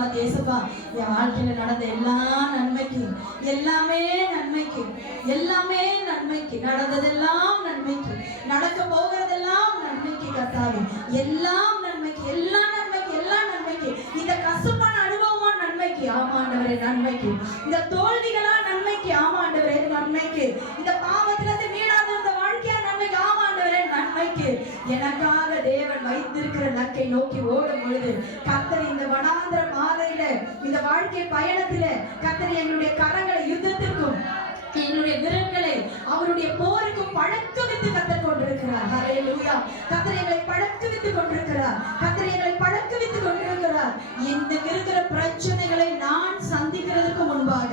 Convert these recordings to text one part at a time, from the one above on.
பார்த்து ஏசப்பா என் வாழ்க்கையில நடந்த எல்லா நன்மைக்கு, எல்லாமே நன்மைக்கு, எல்லாமே நன்மைக்கு, நடந்ததெல்லாம் நன்மைக்கு, நடக்க போகிறதெல்லாம் நன்மைக்கு கர்த்தாவே, எல்லாம் நன்மைக்கு, எல்லா நன்மைக்கு, எல்லா நன்மைக்கு, இந்த கசப்பான அனுபவமா நன்மைக்கு, ஆமாண்டவரே நன்மைக்கு, இந்த தோல்விகளா நன்மைக்கு, ஆமாண்டவரே நன்மைக்கு, இந்த பாவத்திலிருந்து மீளாத இந்த வாழ்க்கையா நன்மைக்கு, ஆமாண்டவரே நன்மைக்கு. எனக்காக தேவன் வைத்திருக்கிற லக்கை நோக்கி ஓடும் பொழுது கர்த்தர் இந்த வனாந்திர பாதையில, இந்த வாழ்க்கை பயணத்தில கர்த்தர் எங்களுடைய கரங்களை யுத்தத்திற்கும் என்னுடைய விரல்களை அவருடைய போருக்கும் பழக்கவித்து கர்த்தர் கொண்டிருக்கிறார். ஹல்லேலூயா. கர்த்தர் எங்களை பழக்கவித்து கொண்டிருக்கிறார். கர்த்தர் எங்களை பழக்கவித்து கொண்டிருக்கிறார். இந்த இருக்கிற பிரச்சனைகளை நான் சந்திக்கிறதுக்கு முன்பாக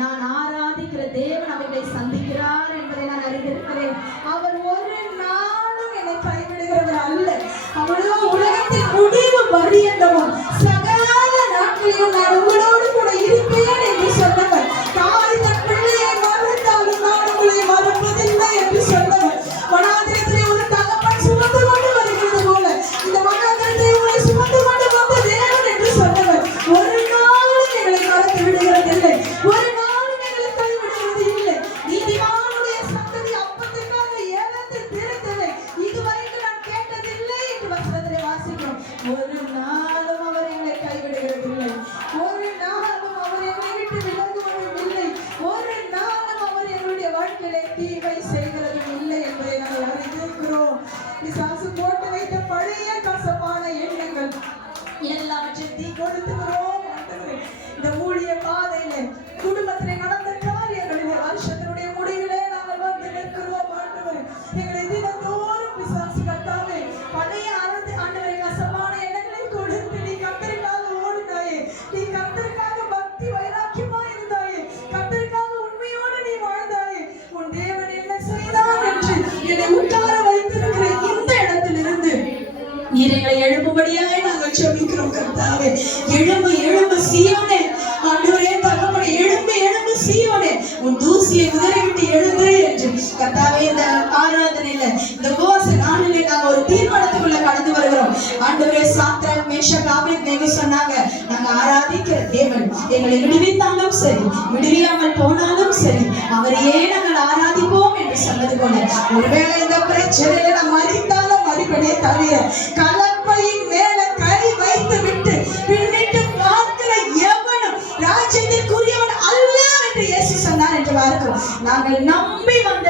நான் ஆராதிக்கிற தேவன் அவர்களை சந்திக்கிறார் என்பதை நான் அறிந்திருக்கிறேன். அவர் ஒரு நாளும் என்னை கைவிடுகிறவர் அல்ல. அவளோ உலகத்தின் முடிவு பரியந்தமும் சகல நாட்களிலும் நான் உங்களோடு கூட இருப்பேன் என்று சொன்னவர். தாய் தன் பிள்ளையை மறந்தாலும் நான் உங்களை மறப்பதில்லை என்று சொன்னவர். வனாந்திரத்திலே ஒரு தகப்பன் சுமந்து கொண்டு வருகிறது போல இந்த வனாந்திரத்தை உங்களை சுமந்து கொண்டு வந்த தேவன் என்று சொன்னவர். ஒரு நாளும் எங்களை மறந்து விடுகிறதில்லை, ஒரு நாளும் எங்களை கைவிடுகிறது இல்லை. நீதிமானுடைய சந்ததி அப்பத்துக்காக ஏலத்தில் திருத்தவை இதுவரைக்கும் நான் கேட்டதில்லை என்று வசனத்திலே வாசிக்கிறோம். ஒரு நாளும் அவர் எங்களை கைவிடுகிறதில்லை, ஒரு நாளும் அவர் எங்களை விட்டு விலகுவதும் இல்லை, ஒரு நாளும் அவர் எங்களுடைய வாழ்க்கையிலே தீமை செய்கிறதும் இல்லை என்பதை நாங்கள் அறிந்திருக்கிறோம். பிசாசு போட்டு வைத்த பழைய கசப்பான எண்ணங்கள் எல்லாவற்றையும் தீ கொடுத்துகிறோம். இந்த ஊழிய பாதையில குடும்பத்திலே நடந்த காரியங்களிலே வருஷத்தினுடைய முடிவிலே நாங்கள் வந்து நிற்கிறோம். ஆண்டவரே எங்களை தினந்தோறும் பிசாசு கர்த்தாவே பழைய ஆண்டவரே கசப்பான எண்ணங்களை கொடுத்து நீ கர்த்தருக்காக ஓடினாயே, நீ கர்த்தருக்காக பக்தி வைராக்கியமா இருந்தாயே, கர்த்தருக்காக உண்மையோடு நீ வாழ்ந்தாயே, உன் தேவன் என்ன செய்தான் என்று என்னை உட்கார வைத்திருக்கிற இந்த இடத்திலிருந்து நீர் எங்களை எழுப்பும்படியாய் நாங்கள் ஜெபிக்கிறோம். கர்த்தாவே எழும்பு எழும்பு சீயோனே, ஆண்டவரே தகப்பனே எழும்பு எழும்பு சீயோனே, உன் தூசியை உதறிவிட்டு எழுந்து என்று கர்த்தாவே இந்த ஆராதனையில இந்த உபவாச நாளிலே நாங்கள் ஒரு தீர்மானத்துக்குள்ள கடந்து வருகிறோம். ஆண்டவரே சாத்ராக் மேஷாக் ஆபேத்நேகோ சொன்னாங்க, நாங்க ஆராதிக்கிற தேவன் எங்களை விடுவித்தாலும் சரி விடுவியாமல் போனாலும் சரி அவரையே நாங்கள் ஆராதிப்போம் என்று சொன்னது போல ஒருவேளை இந்த பிரச்சனையில நாம் மறித்தாலும் மறிப்பதே தவிர கலப்பையின் மேல கை வைத்து விட்டு பின்னிட்டு பார்க்கிற எவனும் ராஜ்யத்திற்குரியவன் அல்ல என்று இயேசு சொன்னார் என்று பார்க்கிறோம். நாங்கள் நம்பி வந்த